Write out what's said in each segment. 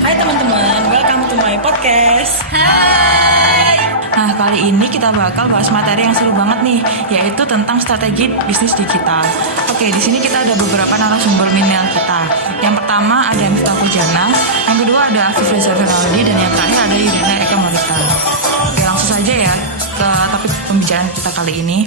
Hai teman-teman, welcome to my podcast. Hai. Nah, kali ini kita bakal bahas materi yang seru banget nih, yaitu tentang strategi bisnis digital. Oke, di sini kita ada beberapa narasumber milenial kita. Yang pertama ada Miftah Pujana, yang kedua ada Afif Reza Feraldi, dan yang terakhir ada Yudhina Eka Morita. Oke, langsung saja ya ke topik pembicaraan kita kali ini.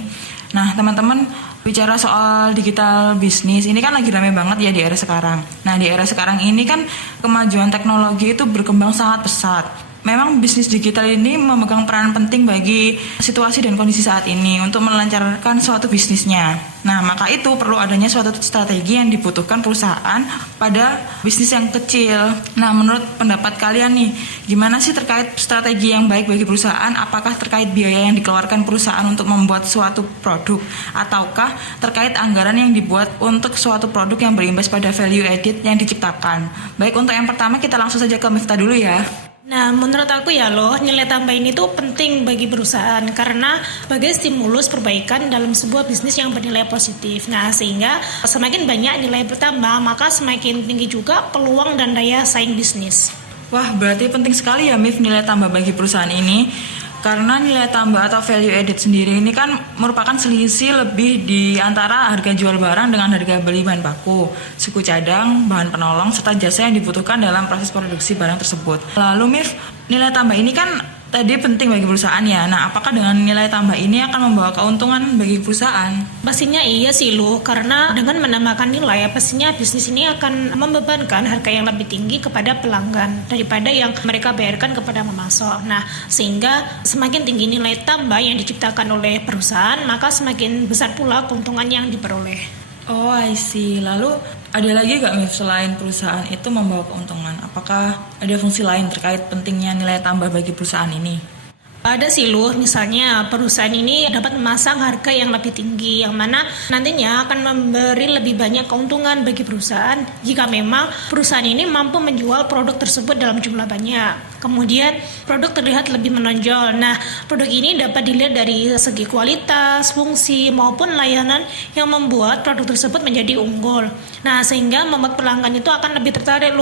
Nah, teman-teman, bicara soal digital bisnis, ini kan lagi rame banget ya di era sekarang. Nah, di era sekarang ini kan kemajuan teknologi itu berkembang sangat pesat. Memang bisnis digital ini memegang peran penting bagi situasi dan kondisi saat ini untuk melancarkan suatu bisnisnya. Nah, maka itu perlu adanya suatu strategi yang dibutuhkan perusahaan pada bisnis yang kecil. Nah, menurut pendapat kalian nih, gimana sih terkait strategi yang baik bagi perusahaan? Apakah terkait biaya yang dikeluarkan perusahaan untuk membuat suatu produk? Ataukah terkait anggaran yang dibuat untuk suatu produk yang berimbas pada value added yang diciptakan? Baik, untuk yang pertama kita langsung saja ke Miftah dulu ya. Nah, menurut aku ya nilai tambah ini tuh penting bagi perusahaan karena sebagai stimulus perbaikan dalam sebuah bisnis yang bernilai positif. Nah, sehingga semakin banyak nilai bertambah, maka semakin tinggi juga peluang dan daya saing bisnis. Wah, berarti penting sekali ya Mif nilai tambah bagi perusahaan ini. Karena nilai tambah atau value added sendiri ini kan merupakan selisih lebih di antara harga jual barang dengan harga beli bahan baku, suku cadang, bahan penolong, serta jasa yang dibutuhkan dalam proses produksi barang tersebut. Lalu Mif, nilai tambah ini kan tadi penting bagi perusahaan ya. Nah, apakah dengan nilai tambah ini akan membawa keuntungan bagi perusahaan? Pastinya iya sih karena dengan menambahkan nilai, pastinya bisnis ini akan membebankan harga yang lebih tinggi kepada pelanggan daripada yang mereka bayarkan kepada pemasok. Nah, sehingga semakin tinggi nilai tambah yang diciptakan oleh perusahaan, maka semakin besar pula keuntungan yang diperoleh. Oh, I see. Lalu ada lagi gak Mif selain perusahaan itu membawa keuntungan? Apakah ada fungsi lain terkait pentingnya nilai tambah bagi perusahaan ini? Ada sih misalnya perusahaan ini dapat memasang harga yang lebih tinggi, yang mana nantinya akan memberi lebih banyak keuntungan bagi perusahaan jika memang perusahaan ini mampu menjual produk tersebut dalam jumlah banyak. Kemudian produk terlihat lebih menonjol. Nah, produk ini dapat dilihat dari segi kualitas, fungsi maupun layanan yang membuat produk tersebut menjadi unggul. Nah, sehingga membuat pelanggan itu akan lebih tertarik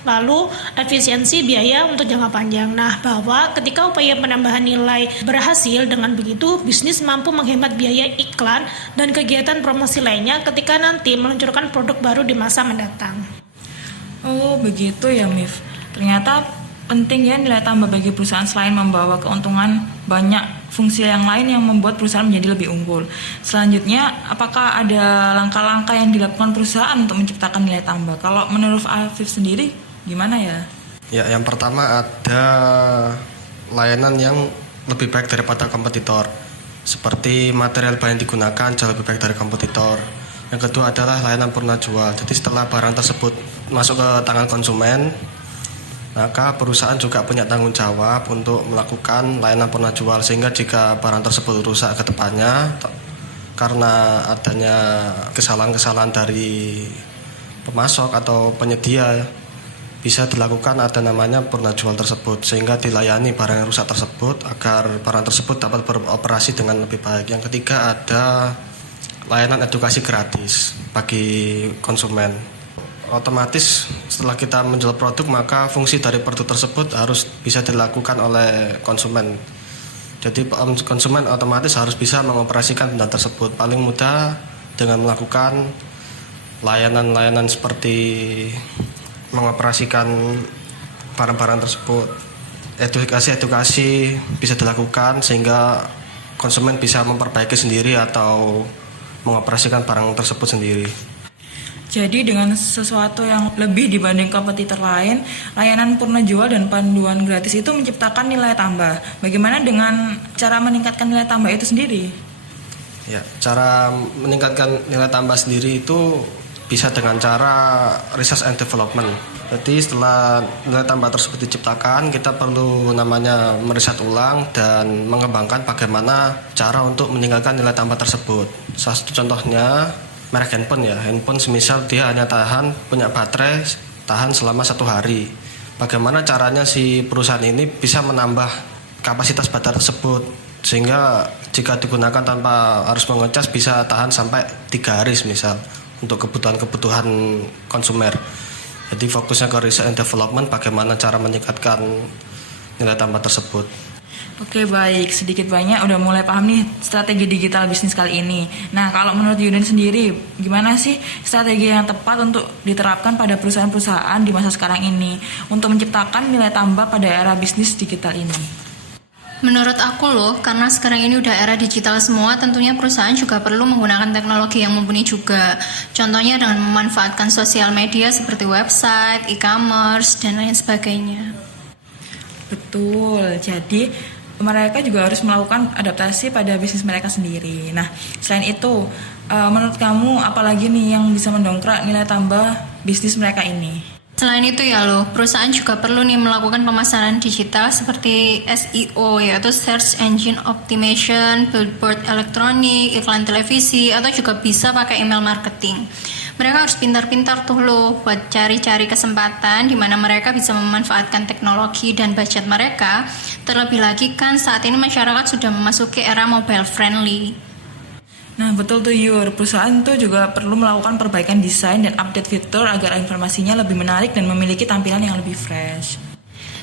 Lalu efisiensi biaya untuk jangka panjang. Nah, bahwa ketika upaya penambahan nilai berhasil, dengan begitu bisnis mampu menghemat biaya iklan dan kegiatan promosi lainnya ketika nanti meluncurkan produk baru di masa mendatang. Oh, begitu ya Mif. Ternyata penting ya nilai tambah bagi perusahaan selain membawa keuntungan, banyak fungsi yang lain yang membuat perusahaan menjadi lebih unggul. Selanjutnya, apakah ada langkah-langkah yang dilakukan perusahaan untuk menciptakan nilai tambah? Kalau menurut Afif sendiri, gimana ya? Ya, yang pertama ada layanan yang lebih baik daripada kompetitor. Seperti material bahan yang digunakan jauh lebih baik dari kompetitor. Yang kedua adalah layanan purna jual. Jadi setelah barang tersebut masuk ke tangan konsumen, maka perusahaan juga punya tanggung jawab untuk melakukan layanan purna jual, sehingga jika barang tersebut rusak ke depannya karena adanya kesalahan-kesalahan dari pemasok atau penyedia, bisa dilakukan ada namanya purna jual tersebut, sehingga dilayani barang yang rusak tersebut agar barang tersebut dapat beroperasi dengan lebih baik. Yang ketiga ada layanan edukasi gratis bagi konsumen. Otomatis setelah kita menjual produk, maka fungsi dari produk tersebut harus bisa dilakukan oleh konsumen. Jadi konsumen otomatis harus bisa mengoperasikan benda tersebut. Paling mudah dengan melakukan layanan-layanan seperti mengoperasikan barang-barang tersebut. Edukasi bisa dilakukan sehingga konsumen bisa memperbaiki sendiri atau mengoperasikan barang tersebut sendiri. Jadi dengan sesuatu yang lebih dibanding kompetitor lain, layanan purna jual dan panduan gratis itu menciptakan nilai tambah. Bagaimana dengan cara meningkatkan nilai tambah itu sendiri? Ya, cara meningkatkan nilai tambah sendiri itu bisa dengan cara research and development. Jadi setelah nilai tambah tersebut diciptakan, kita perlu namanya meriset ulang dan mengembangkan bagaimana cara untuk meningkatkan nilai tambah tersebut. Salah satu contohnya merek handphone ya. Handphone semisal dia hanya punya baterai tahan selama 1 hari. Bagaimana caranya si perusahaan ini bisa menambah kapasitas baterai tersebut, sehingga jika digunakan tanpa harus mengecas bisa tahan sampai 3 hari misal untuk kebutuhan konsumer. Jadi fokusnya ke research and development, bagaimana cara meningkatkan nilai tambah tersebut. Oke baik, sedikit banyak udah mulai paham nih strategi digital bisnis kali ini. Nah kalau menurut Yuden sendiri, gimana sih strategi yang tepat untuk diterapkan pada perusahaan-perusahaan di masa sekarang ini untuk menciptakan nilai tambah pada era bisnis digital ini? Menurut aku loh, karena sekarang ini udah era digital semua, tentunya perusahaan juga perlu menggunakan teknologi yang mumpuni juga. Contohnya dengan memanfaatkan sosial media seperti website, e-commerce, dan lain sebagainya. Betul, jadi mereka juga harus melakukan adaptasi pada bisnis mereka sendiri. Nah, selain itu, menurut kamu apalagi nih yang bisa mendongkrak nilai tambah bisnis mereka ini? Selain itu ya loh, perusahaan juga perlu nih melakukan pemasaran digital seperti SEO, yaitu Search Engine Optimization, billboard elektronik, iklan televisi, atau juga bisa pakai email marketing. Mereka harus pintar-pintar tuh loh buat cari-cari kesempatan di mana mereka bisa memanfaatkan teknologi dan budget mereka. Terlebih lagi kan saat ini masyarakat sudah memasuki era mobile friendly. Nah betul tuh Yur, perusahaan tuh juga perlu melakukan perbaikan desain dan update fitur agar informasinya lebih menarik dan memiliki tampilan yang lebih fresh.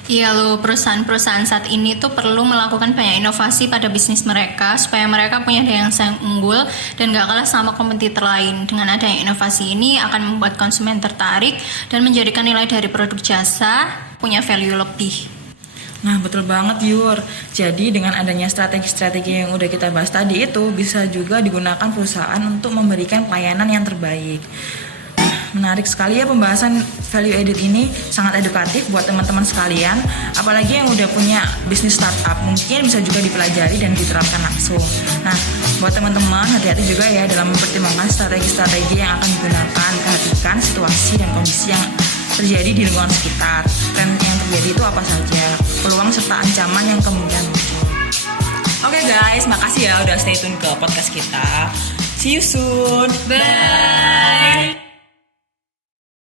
Iya loh, perusahaan-perusahaan saat ini tuh perlu melakukan banyak inovasi pada bisnis mereka supaya mereka punya daya saing unggul dan gak kalah sama kompetitor lain. Dengan adanya inovasi ini akan membuat konsumen tertarik dan menjadikan nilai dari produk jasa punya value lebih. Nah betul banget Yur, jadi dengan adanya strategi-strategi yang udah kita bahas tadi itu bisa juga digunakan perusahaan untuk memberikan pelayanan yang terbaik. Menarik sekali ya pembahasan value added ini, sangat edukatif buat teman-teman sekalian, apalagi yang udah punya bisnis startup, mungkin bisa juga dipelajari dan diterapkan langsung. Nah, buat teman-teman hati-hati juga ya dalam mempertimbangkan strategi-strategi yang akan digunakan, perhatikan situasi dan kondisi yang terjadi di lingkungan sekitar, tren yang terjadi itu apa saja, peluang serta ancaman yang kemudian muncul. Oke guys, makasih ya udah stay tune ke podcast kita. See you soon. Bye.